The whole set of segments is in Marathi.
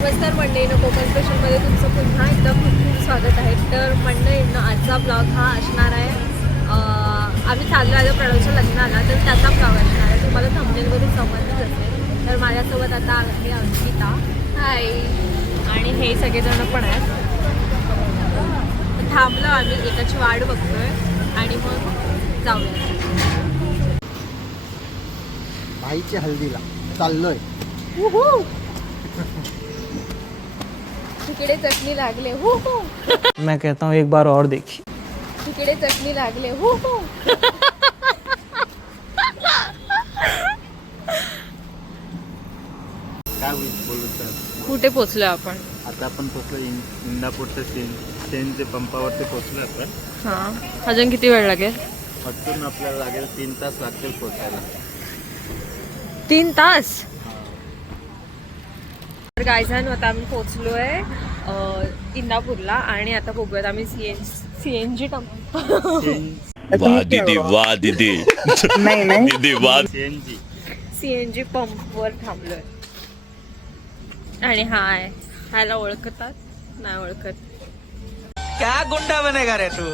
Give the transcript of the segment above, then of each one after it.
नमस्कार मंडळीनं, कोकण स्पेशलमध्ये तुमचं पुन्हा एकदा खूप खूप स्वागत आहे. तर मंडळीनं आजचा ब्लॉग हा असणार आहे, आम्ही चाललो आलो प्रणवच्या लग्नाला, तर त्याचा ब्लॉग असणार आहे. तुम्हाला थंबनेलवरून समजच असेल. तर माझ्यासोबत आता आहे अंकिता, हाय, आणि हे सगळेजण पण आहेत. थांबलो आम्ही, एकाची वाट बघतोय आणि मग जाऊया. भाईच्या हल्दीला चाललोय. तिकडे चटणी लागले, हो हो. मैं कहता हूँ एक बार और देखिए. तिकडे चटणी लागले, हो हो. काय बोलत कुठे पोचलो आपण? आता आपण पोचलो इंदापूरच्या सेनचे पंपावरती पोचलो आपण. हां, अजून किती वेळ लागेल? वाटून आपल्याला लागेल 3 तास लागतील पोचायला. 3 तास? तर गायझान आता आम्ही पोचलो आहे इंदापूरला आणि आता बघूयात आम्ही सीएनजी वाह दीदी वाह दीदी दीदी वाह. सीएनजी पंपवर थांबलोय. आणि ह्याला ओळखतात? नाही ओळखत. क्या गुंडा बनेगा रे तू.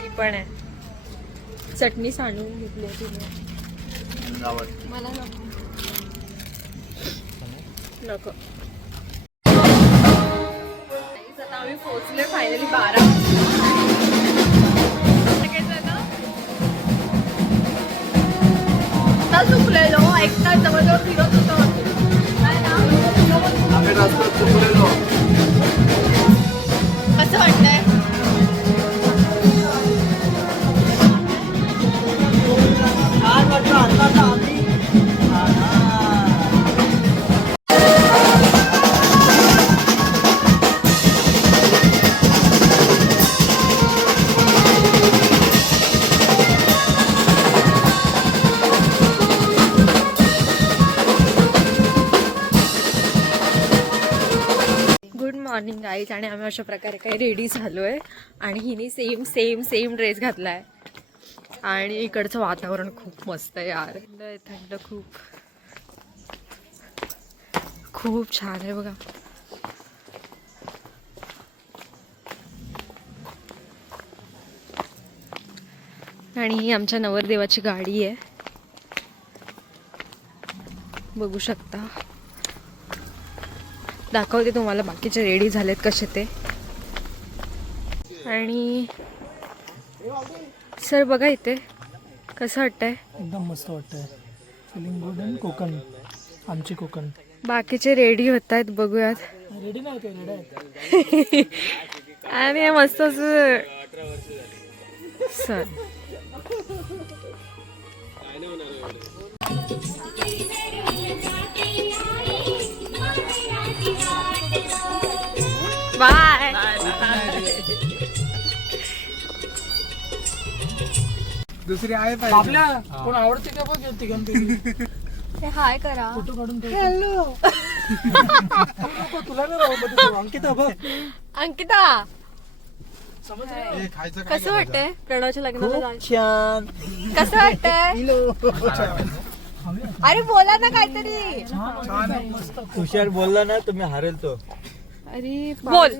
ती पण आहे. चटणी सांडून घेतली आहे तिने. मला नको. आता आम्ही पोहोचलोय फायनली 12 आता चुकलेलो. एक तास जवळजवळ फिरत होतो आम्ही रस्त्यात चुकलेलो. कसं वाटतंय? Good morning guys. आणि आम्ही अशा प्रकारे काही रेडी झालो आहे आणि हिने सेम ड्रेस घातला आहे. आणि इकडचं वातावरण खूप मस्त आहे यार. थंड खूप छान आहे बघा. आणि ही आमच्या नवरदेवाची गाडी आहे, बघू शकता. दाखवते तुम्हाला बाकीचे रेडी झालेत कसे ते. आणि सर बघा इथे कसं वाटतंय? एकदम मस्त वाटतंय. Feeling good. अँड कोकण, आमची कोकण. बाकीचे रेडी होत आहेत, बघूयात. रेडी नाही काय, रेडी आहे. आणि मस्त सर बाय. दुसरी आहे पाहिजे. आपल्या कोण आवडते का बघ तिघांपैकी. हाय करा. फोटो काढून हॅलो. तुला नाही राहू. अंकिता बघ. अंकिता समज कसं वाटतंय प्रणवच्या लग्नाला जायचं? छान. कसं वाटतंय? अरे बोला ना काहीतरी. हुशार बोलला ना तुम्ही हरेल तो. अरे बोल.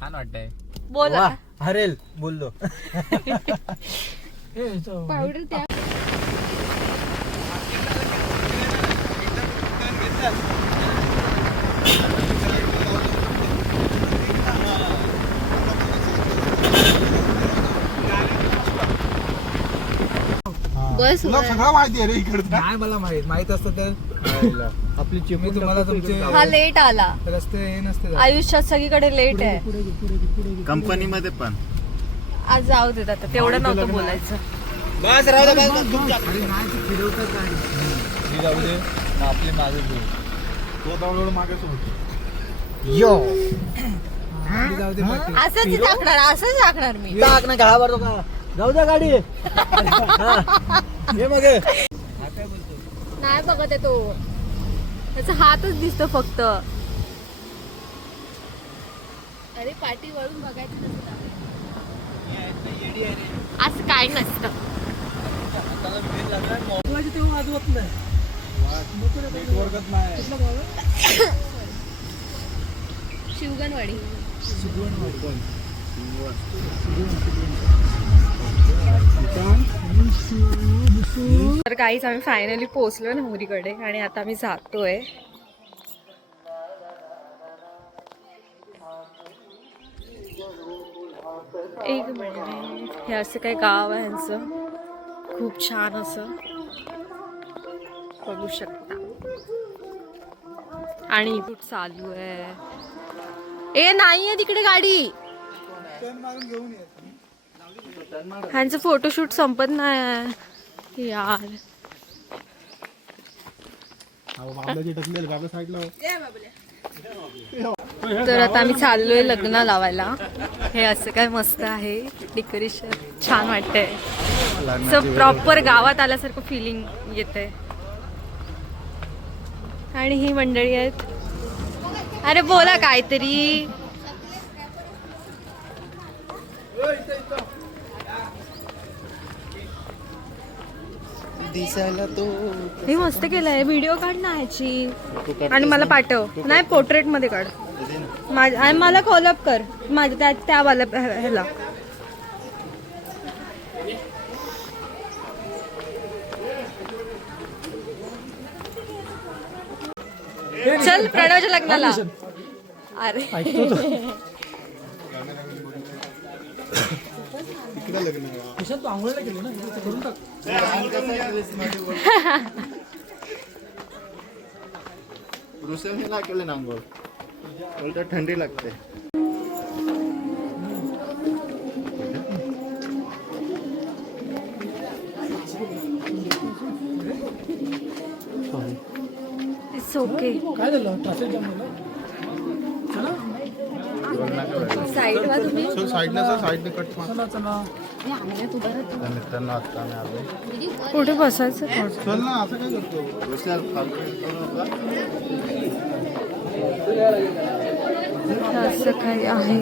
छान वाटतंय. बोला. हरेल बोललो. पावडर द्या. बस सगळं माहिती आहे रे इकडे. नाही मला माहित असतं तर आपली चिमणी तुम्हाला तुमचे हा लेट आला. रस्ते हे नसते. आयुष्यात सगळीकडे लेट आहे. कंपनीमध्ये पण आज जाऊ देत आता, तेवढं नव्हतं बोलायचं. बस राहू दे. फिरवतात गाडी. जाऊ दे आपली मागे तो मागे यो. जाऊ दे. असंच टाकणार मी. टाक ना घाला बरं का. जाऊ द्या गाडी. हे मग नाही बघत आहे तो, त्याचा हातच दिसतो फक्त. अरे पाठी वळून बघायचं नसतं. असं काय नसतं. तेव्हा वाजवत नाही. नेटवर्कच नाही. शिवगणवाडी. तर काहीच आम्ही फायनली पोहोचलो नवरीकडे आणि आता आम्ही जातोय. एक मिनिट. हे असं काही गाव आहे ह्यांचं, खूप छान असं बघू शकता. आणि इथून चालू आहे. ए नाहीये तिकडे गाडी. ह्यांचं फोटोशूट संपत नाही यार. तर आता आम्ही चाललोय लग्न लावायला. हे असं काय मस्त आहे डेकोरेशन, छान वाटतंय. असं प्रॉपर गावात आल्यासारखं फिलिंग येतंय. आणि ही मंडळी आहेत. अरे बोला काहीतरी. दिसायला तो हे मस्त केलंय. व्हिडिओ काढ ना ह्याची आणि मला पाठव. नाही पोर्ट्रेट मध्ये काढ आणि मला कॉलअप कर माझ्या त्या वाला ह्याला. चल प्रणवच्या लग्नाला. अरे तू आंघोळला गेली ना, करून टाक. नाही केलं ना आंघोळ, उलट थंडी लागते. It's okay. काय झालं, ट्रॅफिक जाम झालं. साईड वा तुम्ही. साईडने कट चला चला. मित्रांना आता आम्ही आलो. कुठे बसायचं. चल ना, असं काय करतो. असं काही आहे.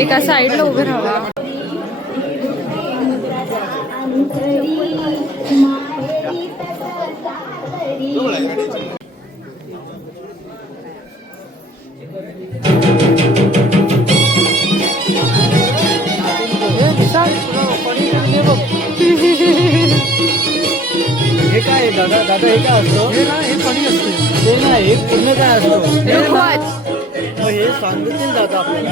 एका साईडला उभं राहा. हे काय आहे दादा, दादा हे काय असतं. हे ना, हे कडी असते. हे नाही, हे पूर्ण काय असतं. हे सांगतील दादा आपल्याला.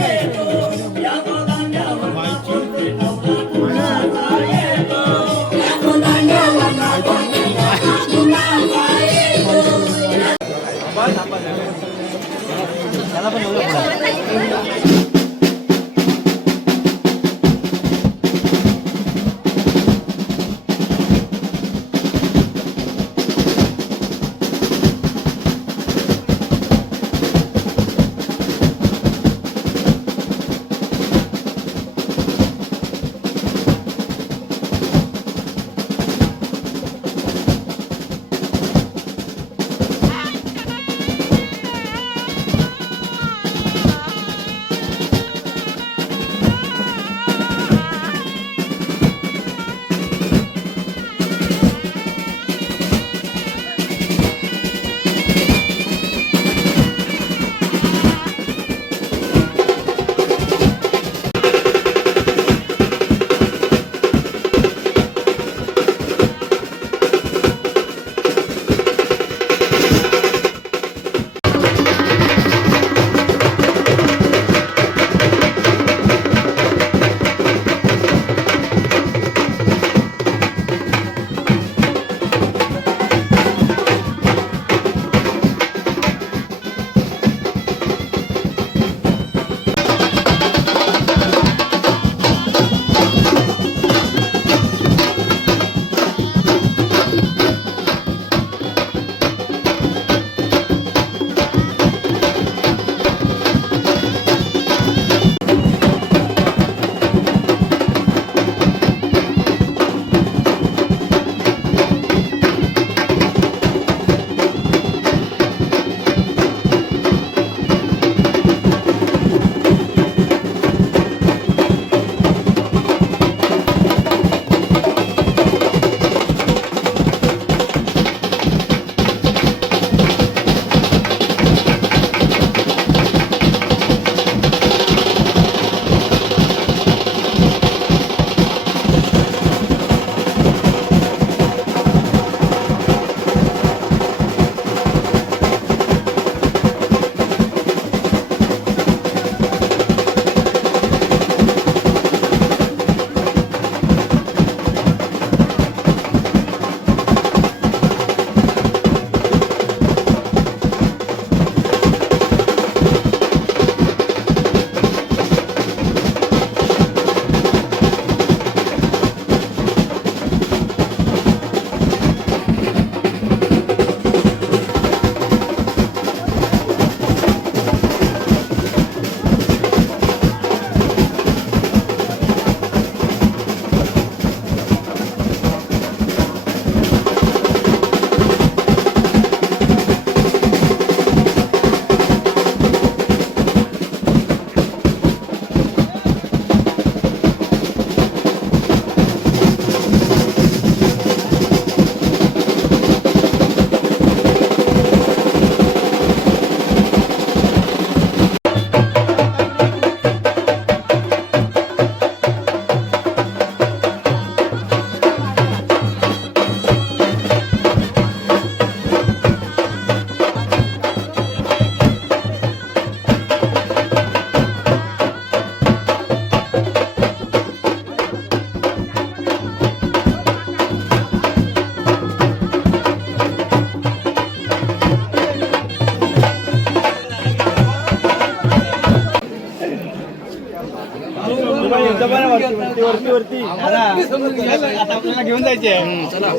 आता आपल्याला घेऊन जायचे चला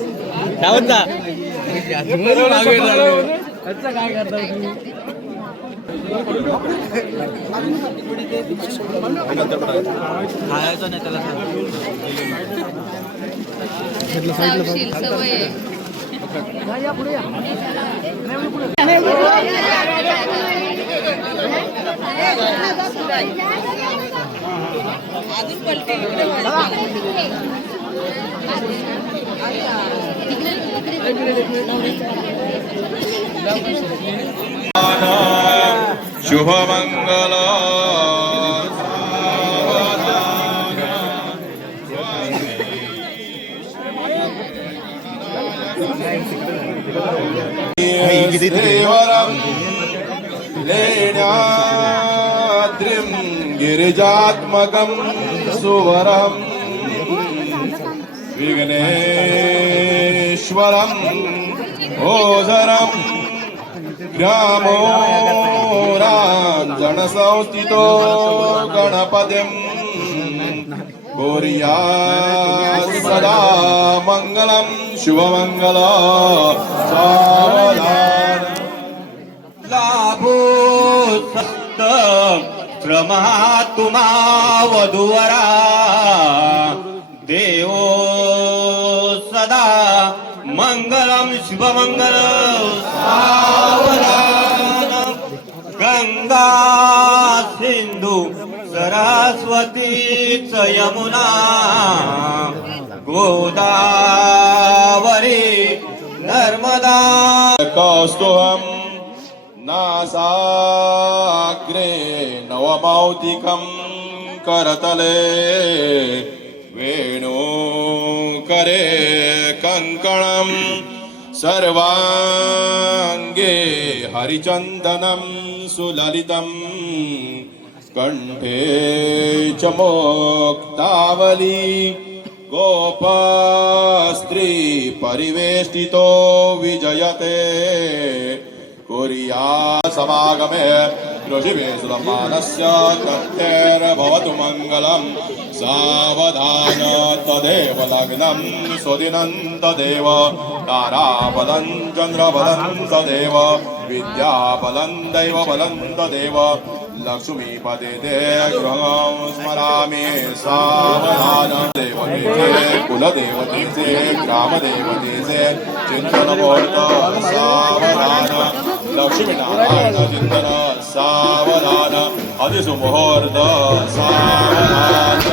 धावत जा काय करता खायचं नाही त्याला अजून पलटी इकडे शुभमंगल देवरं लेण्याद्रिं गिरिजात्मकं सुवरं विघ्नेश्वरं ओझरं ग्रामोराञ्जनसंस्थितो गणपतिं कुर्यात् सदा मङ्गलं शुभमङ्गल सावधान लाभो सक्त प्रमातुमा वधुवरा देवो सदा मंगलम शुभमंगल सावधान गंगा सिंधू सरस्वती च यमुना गोदावरी नर्मदा कौस्तुभं नासाग्रे नवमौतिकं करतले वेणुकरे कङ्कणं सर्वाङ्गे हरिचन्दनं सुललितं कण्ठे च मुक्तावली गोपस्त्री परिवेष्टितो विजयते कुर्या समागमे ऋषिभे सुरमानस्य तत्तेर्भवतु मङ्गलं सावधान तदेव लग्नं सुदिनं तदेव ताराबलं चन्द्रबलं तदेव विद्याबलं दैवबलं तदेव लक्ष्मीपदे ते गृहं स्मरामि सावधान देवतेचे कुलदेवतेचे ग्रामदेवतेचे चिंतनपूर्त सावधान लक्ष्मीनारायण चिंतन सावधान अधिसुमुहूर्त सावधान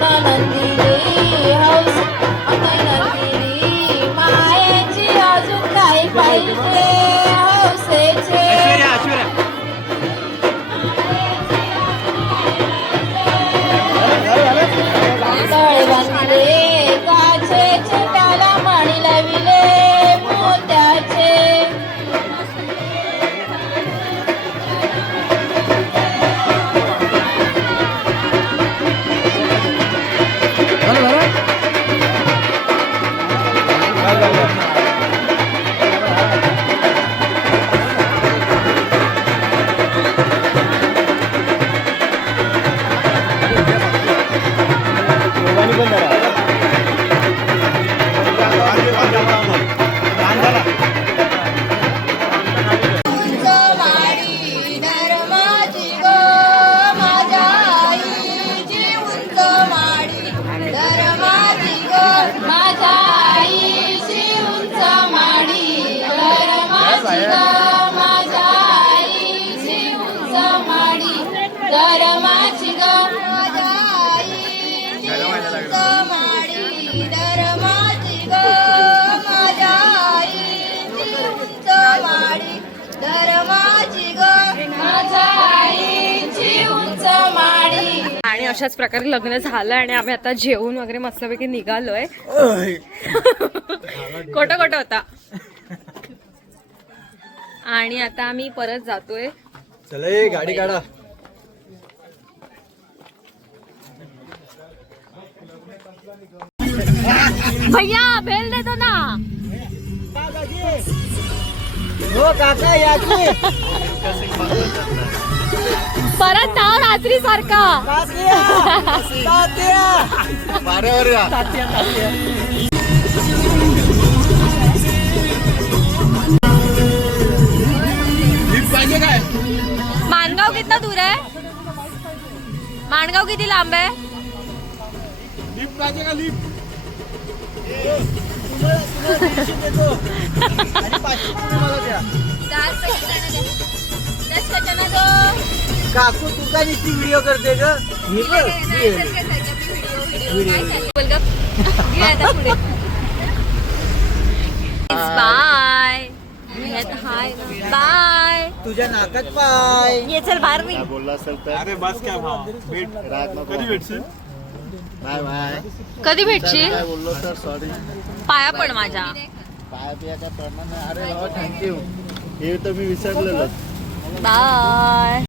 नंदिनी माडी धर्माची ग माझ्या आईची उंच माडी. आणि अशाच प्रकारे लग्न झालं आणि आम्ही आता जेवून वगैरे मस्तपैकी निघालोय. खोटं खोटं होता. आणि आता आम्ही परत जातोय. चला ये गाडी काढा. भैया भेल देतो ना. हो काका याची परत नाव रात्री सारखा. वाऱ्यावर या. पाहिजे काय माणगाव कितना दूर आहे. माणगाव किती लांब आहे. लिफ्ट पाहिजे का लिफ्ट. काकू तू काय नुसती व्हिडिओ करते ग. Bye bye. तुझ्या नाकात पाय. ये चल बाहेर मी. अरे बस काय भाव भेट कधी भेटशील. Bye bye. कधी भेटशील. बोललो तर सॉरी. पाया पण माझ्या. पाया पियाच्या प्रमाणे. अरे बाबा थँक्यू. हे तर मी विसरलेलो. बाय.